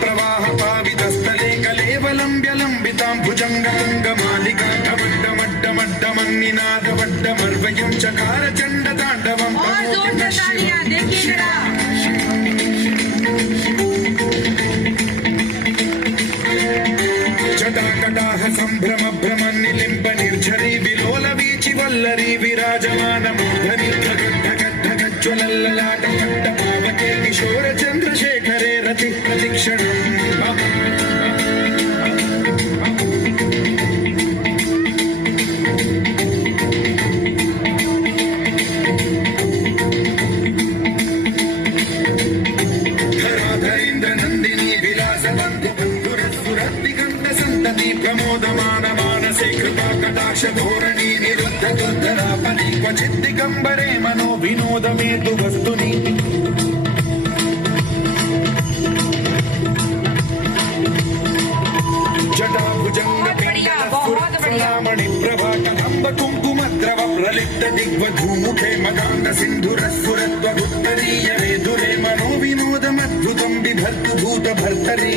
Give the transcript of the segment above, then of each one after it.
प्रवाह पावितस्थले कलेवलम्ब्यलम्बितां भुजङ्गतुङ्गमालिकाढमड्डमड्डमड्डमन्निनादवड्डमर्वयं चकार चण्डताण्डवम् जटाकटाह सम्भ्रम भ्रमन्निलिम्ब निर्झरी विलोल वीचि वल्लरी विराजमान मूर्धनि ज्वलल्ललाट पट्टपावके किशोर चन्द्रशेखरे रति प्रतिक्षणम् प्रमोदमान मानसे कृपा कटाक्ष धोरणी निरुद्ध दुर्धरापनि क्वचित् दिगम्बरे मनो विनोद मेतु वस्तुनि जटा भुजङ्गमणि प्रभा कदम्ब कुङ्कुमद्रव प्रलिप्त दिग्वधूमुखे मदाङ्ग सिन्धुरस्फुरत्वगुत्तरीय वेधुरे मनो विनोदमद्भुतं बिभर्तु भूत भर्तरि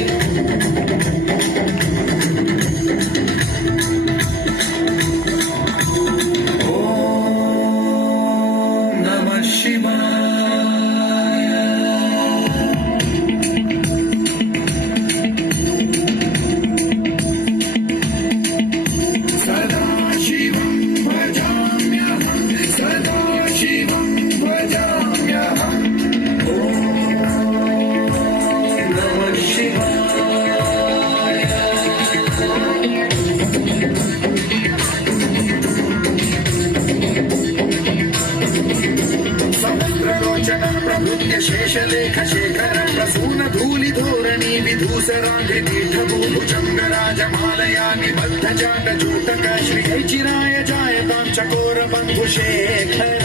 शेषलेख शेखर प्रसून धूलि धोरणी विधूसराघ्रि पीठभूभुजङ्गराजमालया निबद्ध जाट जूटक श्रियै चिराय जायतां चकोर बन्धुशेखर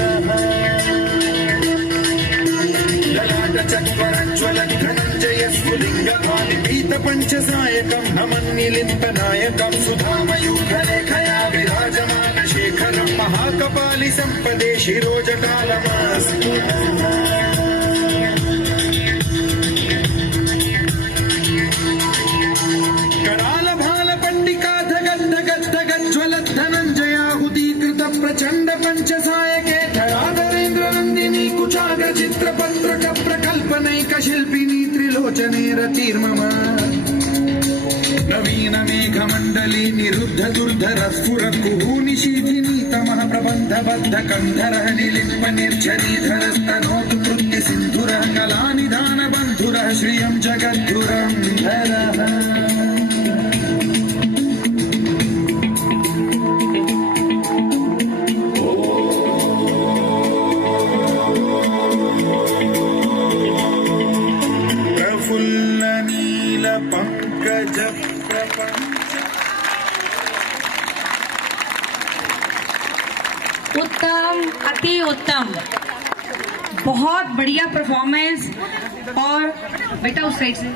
ललाट चत्वरज्वल धनञ्जय स्फुलिङ्ग पालिपीत पञ्चसायकं नमन्निलिम्पनायकं सुधामयूखलेखया विराजमान शेखरं महाकपालि सम्पदे शिरोजटालमस्तु प्रचंड पंचसायके धराधरेन्द्र नंदिनी कुचाग्र चित्रपत्रक प्रकल्पनैक शिल्पिनी त्रिलोचने रतिर्मम नवीन मेघमण्डली निरुद्ध दुर्धर स्फुर कुहूनिशीथिनी तमः प्रबन्ध बद्ध कन्धरः निलिम्ब निर्झरीधरस्तनोतु कृत्य सिन्धुरः कलानिधान बन्धुरः श्रियं जगद्धुरं धरः पंकज उत्तम, अति उत्तम, बहुत बढ़िया परफॉर्मेंस। और बेटा उस साइड से